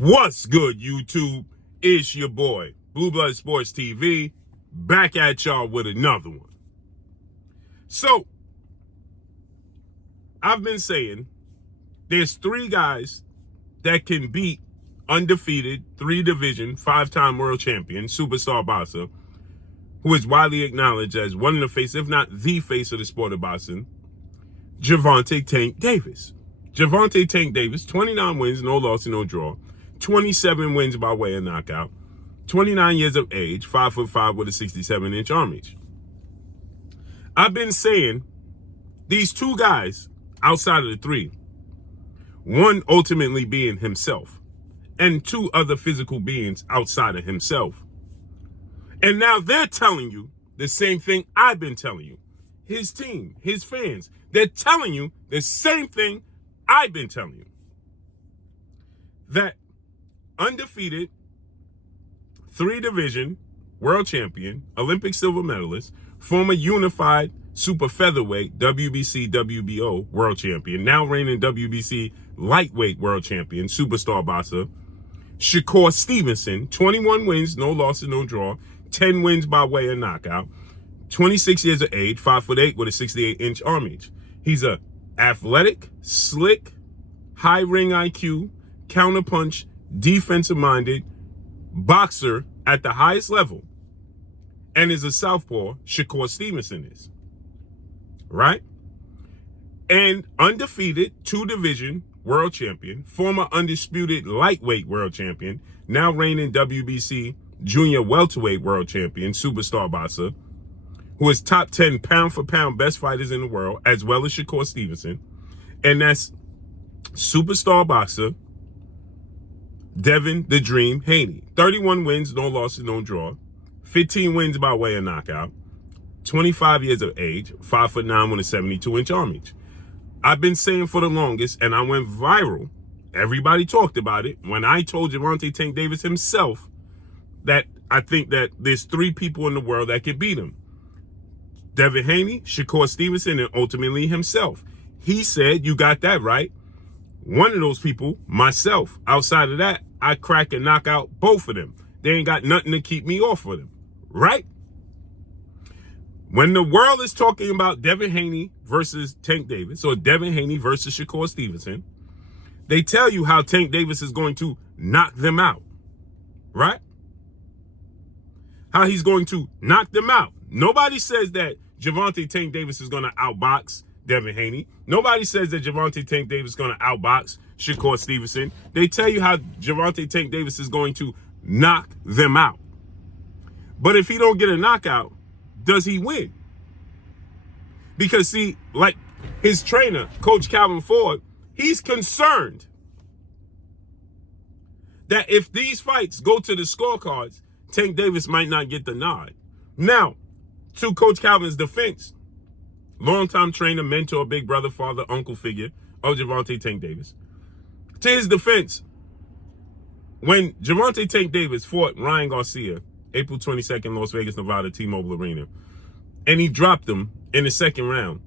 What's good, YouTube? It's your boy, Blue Blood Sports TV, back at y'all with another one. So, I've been saying there's three guys that can beat undefeated, 3-division, 5-time world champion, superstar boxer, who is widely acknowledged as one of the face, if not the face of the sport of boxing, Gervonta Tank Davis. Gervonta Tank Davis, 29 wins, no loss and no draw. 27 wins by way of knockout, 29 years of age, 5'5" with a 67-inch arm reach. I've been saying these two guys outside of the three, one ultimately being himself, and two other physical beings outside of himself. And now they're telling you the same thing I've been telling you. His team, his fans, they're telling you the same thing I've been telling you. That undefeated, 3-division world champion, Olympic silver medalist, former unified super featherweight WBC WBO world champion, now reigning WBC lightweight world champion, superstar boxer, Shakur Stevenson, 21 wins, no losses, no draw, 10 wins by way of knockout, 26 years of age, 5'8" with a 68-inch arm reach. He's a athletic, slick, high ring IQ, counterpunch, defensive-minded boxer at the highest level, and is a southpaw. Shakur Stevenson is, right? And undefeated 2-division world champion, former undisputed lightweight world champion, now reigning WBC junior welterweight world champion, superstar boxer, who is top 10 pound-for-pound best fighters in the world, as well as Shakur Stevenson, and that's superstar boxer Devin "The Dream" Haney. 31 wins, no losses, no draw. 15 wins by way of knockout. 25 years of age, 5'9" with a 72-inch arm reach. I've been saying for the longest, and I went viral. Everybody talked about it when I told Gervonta Tank Davis himself that I think that there's three people in the world that could beat him. Devin Haney, Shakur Stevenson, and ultimately himself. He said, you got that right. One of those people, myself. Outside of that, I crack and knock out both of them. They ain't got nothing to keep me off of them, right? When the world is talking about Devin Haney versus Tank Davis, or Devin Haney versus Shakur Stevenson, they tell you how Tank Davis is going to knock them out, right? How he's going to knock them out. Nobody says that Gervonta Tank Davis is going to outbox Devin Haney. Nobody says that Gervonta Tank Davis is going to outbox Shakur Stevenson. They tell you how Gervonta Tank Davis is going to knock them out. But if he don't get a knockout, does he win? Because see, like his trainer, Coach Calvin Ford, he's concerned that if these fights go to the scorecards, Tank Davis might not get the nod. Now, to Coach Calvin's defense, longtime trainer, mentor, big brother, father, uncle figure of Gervonta Tank Davis. To his defense, when Gervonta Tank Davis fought Ryan Garcia, April 22nd, Las Vegas, Nevada, T-Mobile Arena, and he dropped him in the second round,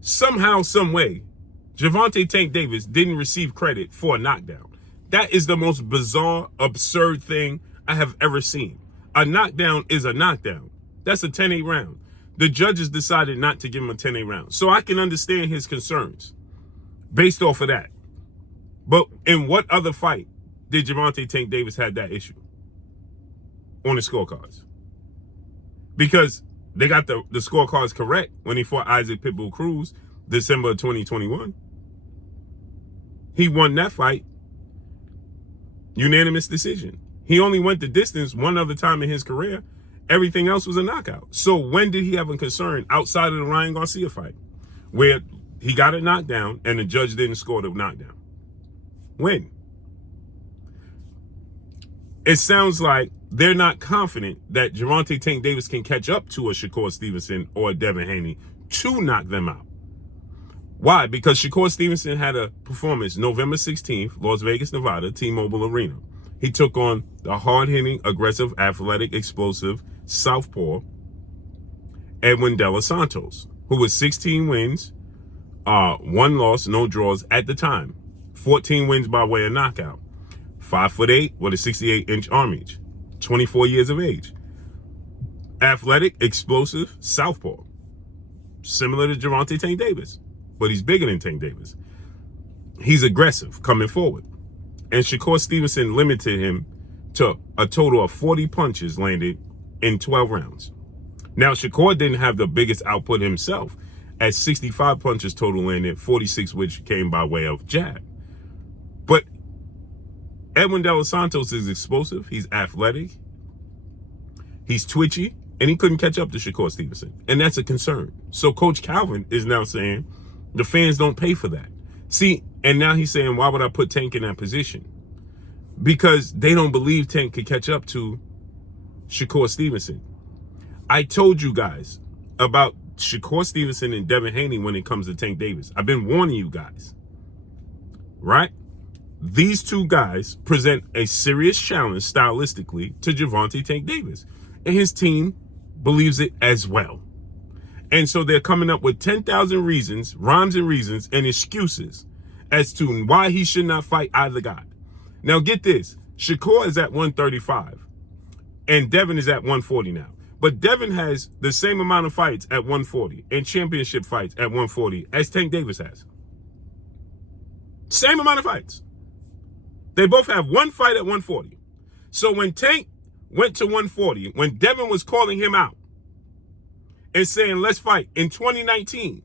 somehow, some way, Gervonta Tank Davis didn't receive credit for a knockdown. That is the most bizarre, absurd thing I have ever seen. A knockdown is a knockdown. That's a 10-8 round. The judges decided not to give him a 10-8 round. So I can understand his concerns based off of that. But in what other fight did Gervonta Tank Davis have that issue on the scorecards? Because they got the scorecards correct when he fought Isaac Pitbull Cruz, December of 2021. He won that fight. Unanimous decision. He only went the distance one other time in his career. Everything else was a knockout. So when did he have a concern outside of the Ryan Garcia fight where he got a knockdown and the judge didn't score the knockdown? When? It sounds like they're not confident that Gervonta Tank Davis can catch up to a Shakur Stevenson or a Devin Haney to knock them out. Why? Because Shakur Stevenson had a performance November 16th, Las Vegas, Nevada, T-Mobile Arena. He took on the hard-hitting, aggressive, athletic, explosive southpaw Edwin De Los Santos, who was 16 wins, 1 loss, no draws at the time. 14 wins by way of knockout. 5'8" with a 68-inch arm reach, 24 years of age. Athletic, explosive, southpaw. Similar to Gervonta Tank Davis, but he's bigger than Tank Davis. He's aggressive coming forward. And Shakur Stevenson limited him to a total of 40 punches landed in 12 rounds. Now, Shakur didn't have the biggest output himself, at 65 punches total landed, 46 which came by way of jab. But Edwin De Los Santos is explosive, he's athletic, he's twitchy, and he couldn't catch up to Shakur Stevenson. And that's a concern. So Coach Calvin is now saying the fans don't pay for that. See, and now he's saying, why would I put Tank in that position? Because they don't believe Tank could catch up to Shakur Stevenson. I told you guys about Shakur Stevenson and Devin Haney when it comes to Tank Davis. I've been warning you guys, right? These two guys present a serious challenge stylistically to Gervonta Tank Davis. And his team believes it as well. And so they're coming up with 10,000 reasons, rhymes and reasons, and excuses as to why he should not fight either guy. Now get this, Shakur is at 135 and Devin is at 140 now. But Devin has the same amount of fights at 140 and championship fights at 140 as Tank Davis has. Same amount of fights. They both have one fight at 140. So when Tank went to 140, when Devin was calling him out and saying, let's fight in 2019,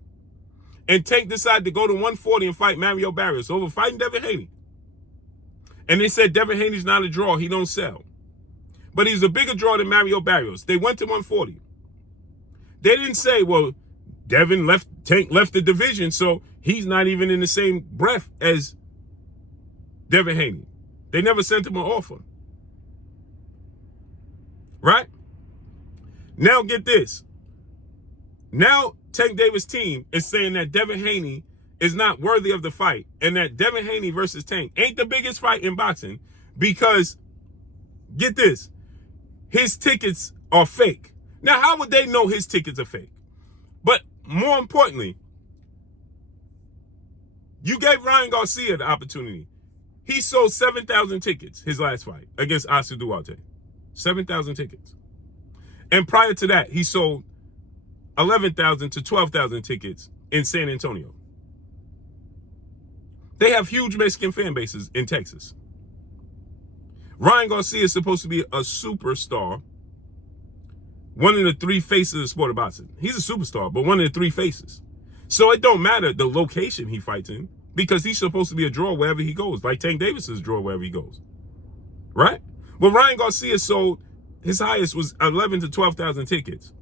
and Tank decided to go to 140 and fight Mario Barrios over fighting Devin Haney. And they said Devin Haney's not a draw, he don't sell. But he's a bigger draw than Mario Barrios. They went to 140. They didn't say, well, Tank left the division, so he's not even in the same breath as Devin Haney. They never sent him an offer. Right? Now get this. Now Tank Davis' team is saying that Devin Haney is not worthy of the fight and that Devin Haney versus Tank ain't the biggest fight in boxing because, get this, his tickets are fake. Now, how would they know his tickets are fake? But more importantly, you gave Ryan Garcia the opportunity. He sold 7,000 tickets his last fight against Oscar Duarte. 7,000 tickets. And prior to that, he sold 11,000 to 12,000 tickets in San Antonio. They have huge Mexican fan bases in Texas. Ryan Garcia is supposed to be a superstar, one of the three faces of the sport of boxing. He's a superstar, but one of the three faces. So it don't matter the location he fights in because he's supposed to be a draw wherever he goes, like Tank Davis is a draw wherever he goes. Right? Well, Ryan Garcia sold, his highest was 11 to 12,000 tickets.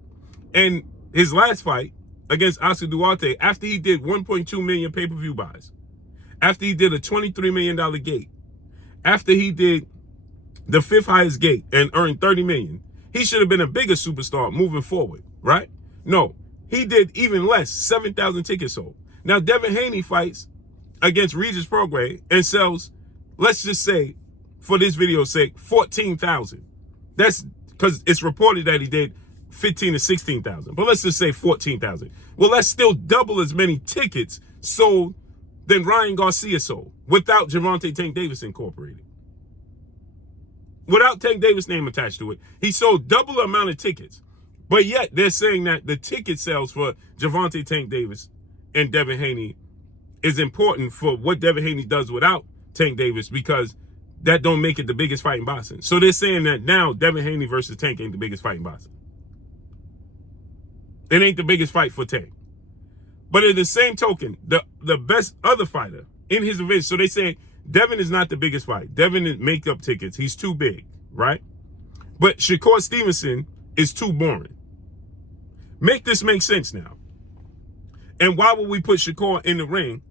And his last fight against Oscar Duarte, after he did 1.2 million pay-per-view buys, after he did a $23 million gate, after he did the fifth highest gate and earned $30 million, he should have been a bigger superstar moving forward, right? No, he did even less, 7,000 tickets sold. Now, Devin Haney fights against Regis Prograis and sells, let's just say, for this video's sake, 14,000. That's because it's reported that he did 15 to 16,000, but let's just say 14,000. Well, that's still double as many tickets sold than Ryan Garcia sold without Gervonta Tank Davis incorporated. Without Tank Davis' name attached to it, he sold double the amount of tickets. But yet they're saying that the ticket sales for Gervonta Tank Davis and Devin Haney is important for what Devin Haney does without Tank Davis because that don't make it the biggest fight in boxing. So they're saying that now Devin Haney versus Tank ain't the biggest fight in boxing. It ain't the biggest fight for Tank. But in the same token, the best other fighter in his division, so they say Devin is not the biggest fight. Devin is make up tickets. He's too big, right? But Shakur Stevenson is too boring. Make this make sense now. And why would we put Shakur in the ring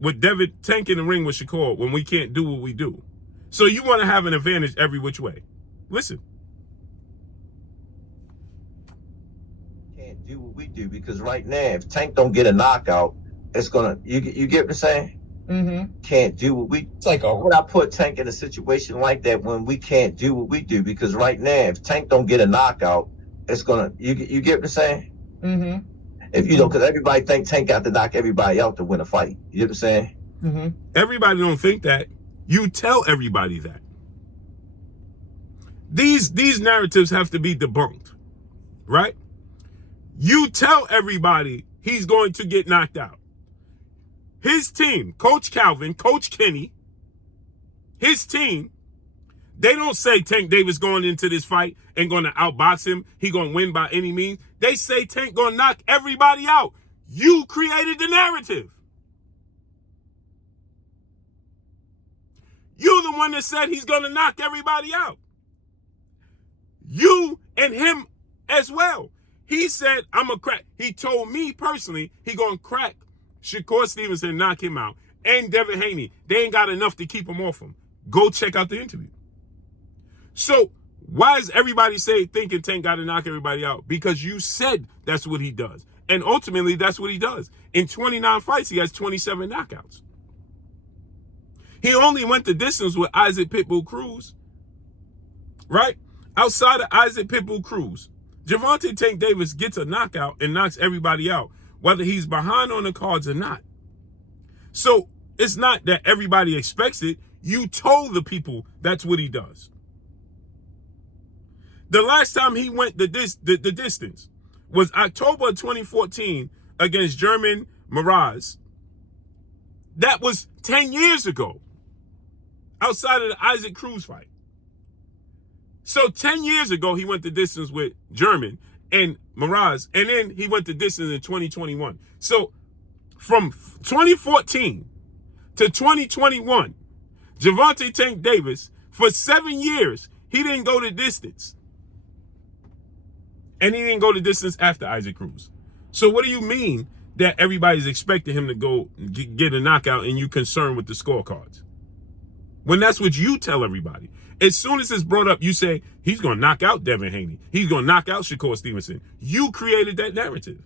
with Devin Tank in the ring with Shakur when we can't do what we do? So you want to have an advantage every which way. Listen. Can't do what we do because right now, if Tank don't get a knockout, it's gonna. You get what I'm saying? Mm-hmm. Can't do what we. It's like would I put Tank in a situation like that when we can't do what we do? Because right now, if Tank don't get a knockout, it's gonna. You get what I'm saying? Mm-hmm. If you know, because everybody think Tank got to knock everybody out to win a fight. You know what I'm saying? Mm-hmm. Everybody don't think that. You tell everybody that. These narratives have to be debunked, right? You tell everybody he's going to get knocked out. His team, Coach Calvin, Coach Kenny, his team, they don't say Tank Davis going into this fight and going to outbox him. He going to win by any means. They say Tank going to knock everybody out. You created the narrative. You're the one that said he's going to knock everybody out. You and him as well. He said, I'm a crack. He told me personally he going to crack Shakur Stevenson and knock him out. And Devin Haney. They ain't got enough to keep him off him. Go check out the interview. So why is everybody thinking Tank got to knock everybody out? Because you said that's what he does. And ultimately, that's what he does. In 29 fights, he has 27 knockouts. He only went the distance with Isaac Pitbull Cruz, right? Outside of Isaac Pitbull Cruz, Gervonta Tank Davis gets a knockout and knocks everybody out, whether he's behind on the cards or not. So it's not that everybody expects it. You told the people that's what he does. The last time he went the distance was October 2014 against German Mirage. That was 10 years ago, outside of the Isaac Cruz fight. So 10 years ago, he went the distance with German and Mirage, and then he went the distance in 2021. So from 2014 to 2021, Gervonta Tank Davis, for 7 years, he didn't go the distance. And he didn't go the distance after Isaac Cruz. So what do you mean that everybody's expecting him to go get a knockout and you concerned with the scorecards? When that's what you tell everybody. As soon as it's brought up, you say, he's going to knock out Devin Haney. He's going to knock out Shakur Stevenson. You created that narrative.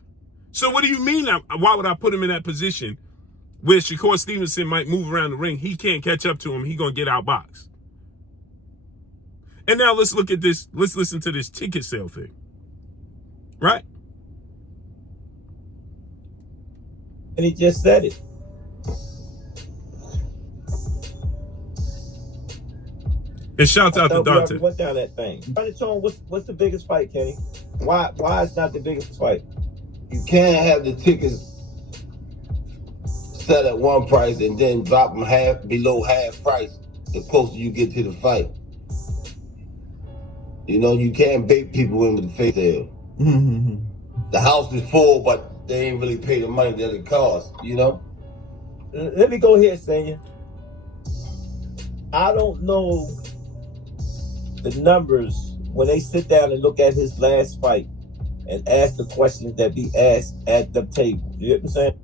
So what do you mean? Why would I put him in that position where Shakur Stevenson might move around the ring? He can't catch up to him. He's going to get outboxed. And now let's look at this. Let's listen to this ticket sale thing. Right? And he just said it. And shouts out to Dante. We went down that thing. Try to tell him what's the biggest fight, Kenny? Why is not the biggest fight? You can't have the tickets set at one price and then drop them below half price the closer you get to the fight. You know, you can't bait people in with the fake sale. The house is full, but they ain't really pay the money that it costs, you know? Let me go here, Senior. I don't know the numbers when they sit down and look at his last fight and ask the questions that be asked at the table. You know what I'm saying?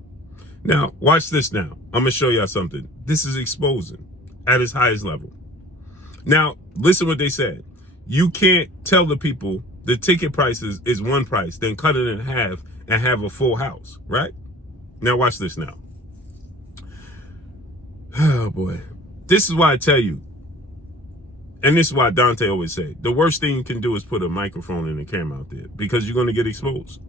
Now, watch this now. I'm going to show y'all something. This is exposing at its highest level. Now, listen what they said. You can't tell the people the ticket prices is one price, then cut it in half and have a full house, right? Now watch this now. Oh boy. This is why I tell you, and this is why Dante always say, the worst thing you can do is put a microphone and a camera out there because you're going to get exposed.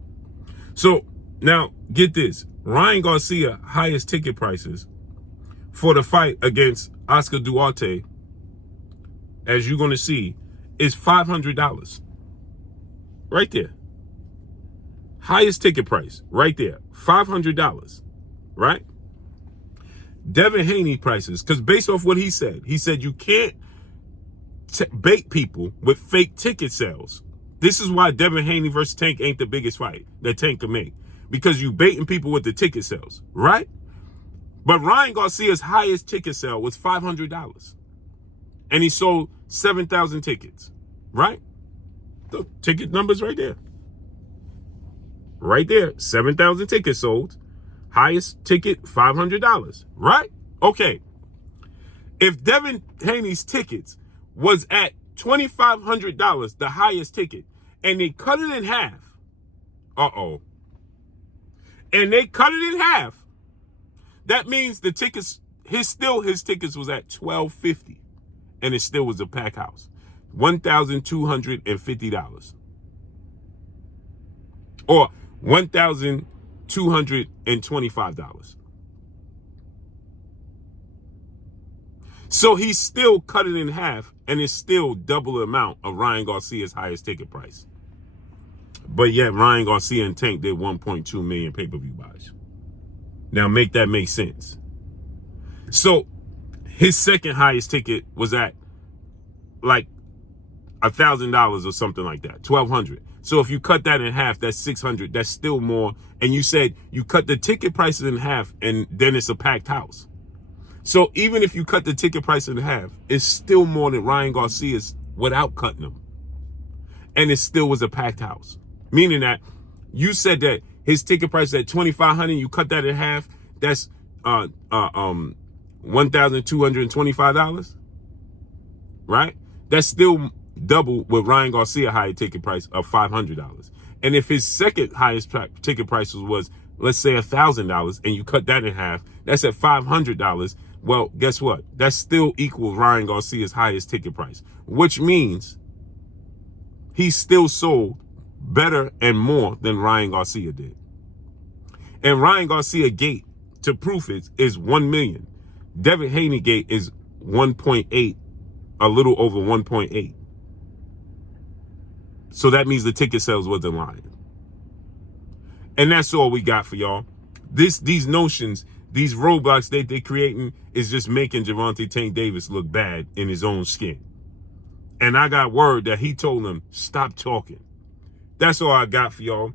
So now get this. Ryan Garcia highest ticket prices for the fight against Oscar Duarte, as you're going to see, is $500. Right there. Highest ticket price. Right there. $500. Right? Devin Haney prices. Because based off what he said you can't bait people with fake ticket sales. This is why Devin Haney versus Tank ain't the biggest fight that Tank can make. Because you baiting people with the ticket sales. Right? But Ryan Garcia's highest ticket sale was $500. And he sold 7,000 tickets. Right? The ticket numbers right there. Right there. 7,000 tickets sold. Highest ticket, $500. Right? Okay. If Devin Haney's tickets was at $2,500, the highest ticket, and they cut it in half. Uh-oh. And they cut it in half. That means the tickets, his tickets was at $1,250. And it still was a pack house. $1,250. Or $1,225. So he still cut it in half, and it's still double the amount of Ryan Garcia's highest ticket price. But yet Ryan Garcia and Tank did 1.2 million pay-per-view buys. Now make that make sense. So his second highest ticket was at like $1,000 or something like that, $1,200. So if you cut that in half, that's $600. That's still more. And you said you cut the ticket prices in half, and then it's a packed house. So even if you cut the ticket price in half, it's still more than Ryan Garcia's without cutting them. And it still was a packed house. Meaning that you said that his ticket price is at $2,500, you cut that in half, that's $1,225, right? That's still double with Ryan Garcia higher ticket price of $500. And if his second highest ticket price was, let's say, $1,000, and you cut that in half, that's at $500. Well, guess what? That still equals Ryan Garcia's highest ticket price, which means he still sold better and more than Ryan Garcia did. And Ryan Garcia gate to proof is 1 million. Devin Haney gate is 1.8, a little over 1.8. So that means the ticket sales wasn't lying. And that's all we got for y'all. These notions, these roadblocks that they're creating is just making Gervonta Tank Davis look bad in his own skin. And I got word that he told him, stop talking. That's all I got for y'all.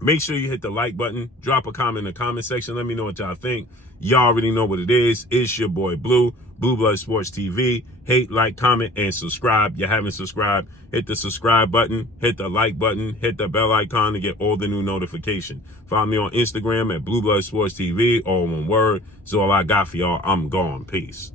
Make sure you hit the like button. Drop a comment in the comment section. Let me know what y'all think. Y'all already know what it is. It's your boy Blue, Blue Blood Sports TV. Hate, like, comment, and subscribe. You haven't subscribed, hit the subscribe button, hit the like button, hit the bell icon to get all the new notifications. Follow me on Instagram at Blue Blood Sports TV, all one word. That's all I got for y'all. I'm gone. Peace.